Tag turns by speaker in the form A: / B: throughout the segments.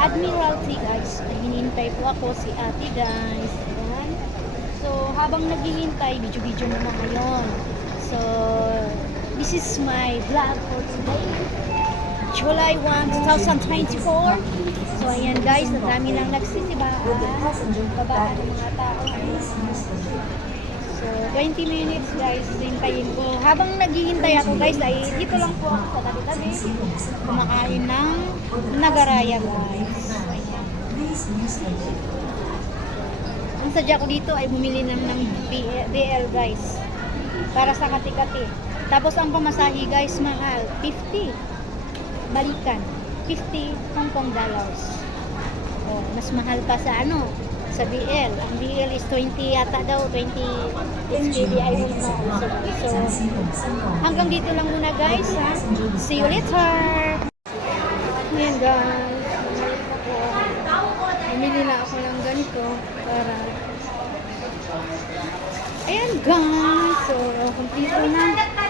A: Admiralty guys. Ay, Hinihintay po ako si ate guys. Ayan. So, habang naghihintay, video-video muna ngayon. So, this is my vlog for today. July 1, 2024. So, ayan guys, ang dami lang nagsisibaan. Babaan ng mga tao. So, 20 minutes guys, hintayin ko. Habang naghihintay ako guys, ay dito lang po ako sa tabi-tabi. Kumakain ng nagaraya guys. Ayan. Ang sadya ko dito ay bumili ng, ng BL guys. Para sa kati-kati. Tapos ang pamasahe guys, mahal. 50. Balikan. 50 Hong Kong dollars. Oh, mas mahal pa sa ano, sa BL. Ang BL is 20 yata daw, 20 SKD, I don't know. So, so, hanggang dito lang muna guys, ha? See you later! Ayan guys. Bumili na ako ng ganito para Ayan guys, so kompleto na.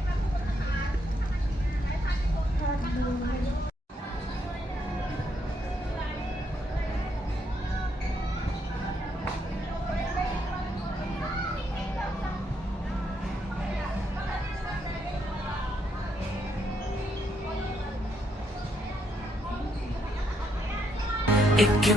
B: It can